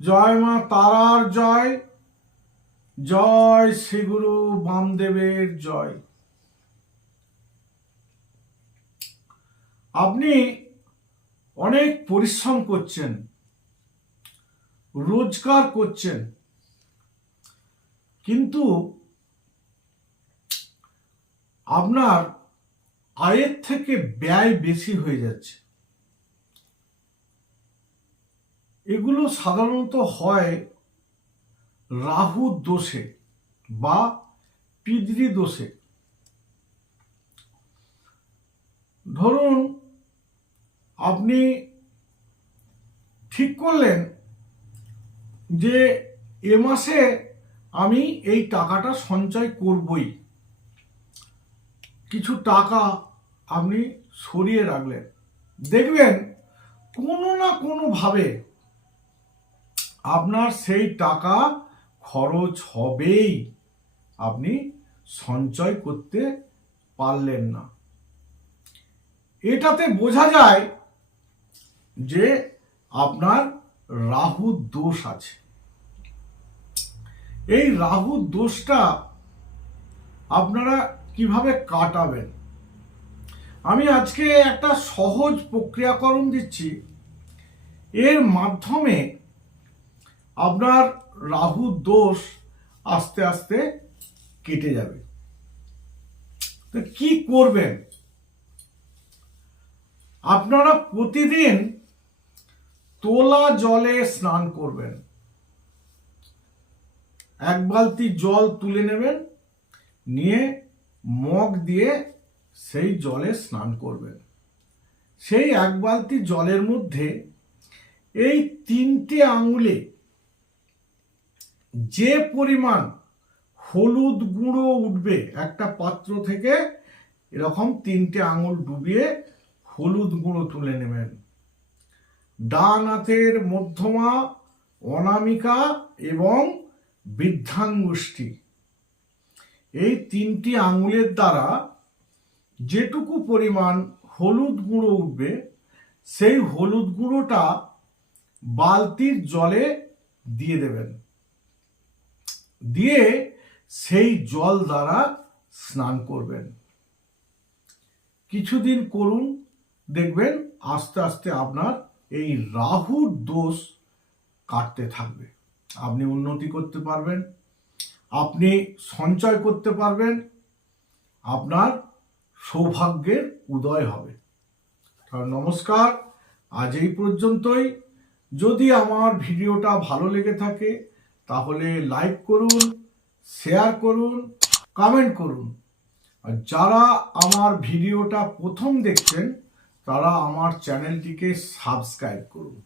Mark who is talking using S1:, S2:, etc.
S1: জয় মা তারার জয়। জয় শ্রীগুরু বামদেবের জয়। আপনি অনেক পরিশ্রম করছেন, রোজগার করছেন, কিন্তু আপনার আয়ের থেকে ব্যয় বেশি হয়ে যাচ্ছে। এগুলো সাধারণত হয় রাহু দোষে বা পিতৃ দোষে। ধরুন, আপনি ঠিক করলেন যে এ মাসে আমি এই টাকাটা সঞ্চয় করবই। কিছু টাকা আপনি সরিয়ে রাখলেন। দেখবেন কোনো না কোনোভাবে আপনার সেই টাকা খরচ হবেই। আপনি সঞ্চয় করতে পারলেন না। এটাতে বোঝা যায় যে আপনার রাহু দোষ আছে। এই রাহু দোষটা আপনারা কীভাবে কাটাবেন? আমি আজকে একটা সহজ প্রক্রিয়াকরণ দিচ্ছি। এর মাধ্যমে আপনার রাহু দোষ আস্তে আস্তে কেটে যাবে। তো কি করবেন? আপনারা প্রতিদিন তোলা জলে স্নান করবেন। এক বালতি জল তুলে নেবেন, নিয়ে মগ দিয়ে সেই জলে স্নান করবেন। সেই এক বালতি জলের মধ্যে এই তিনটে আঙুলে যে পরিমাণ হলুদ গুঁড়ো উঠবে একটা পাত্র থেকে, এরকম তিনটে আঙুল ডুবিয়ে হলুদ গুঁড়ো তুলে নেবেন। ডান হাতের মধ্যমা, অনামিকা এবং বৃদ্ধাঙ্গুষ্ঠী এই তিনটি আঙুলের দ্বারা যেটুকু পরিমাণ হলুদ গুঁড়ো উঠবে, সেই হলুদ গুঁড়োটা বালতির জলে দিয়ে দেবেন। দিয়ে সেই জল দ্বারা স্নান করবেন। কিছুদিন করুন, দেখবেন আস্তে আস্তে আপনার এই রাহুর দোষ কাটতে থাকবে। আপনি উন্নতি করতে পারবেন, আপনি সঞ্চয় করতে পারবেন, আপনার সৌভাগ্যের উদয় হবে। তাহলে নমস্কার, আজ এই পর্যন্তই। যদি আমার ভিডিওটা ভালো লেগে থাকে তাহলে লাইক করুন শেয়ার করুন কমেন্ট করুন। আর যারা আমার ভিডিওটা প্রথম দেখছেন, তারা আমার চ্যানেলটিকে সাবস্ক্রাইব করুন।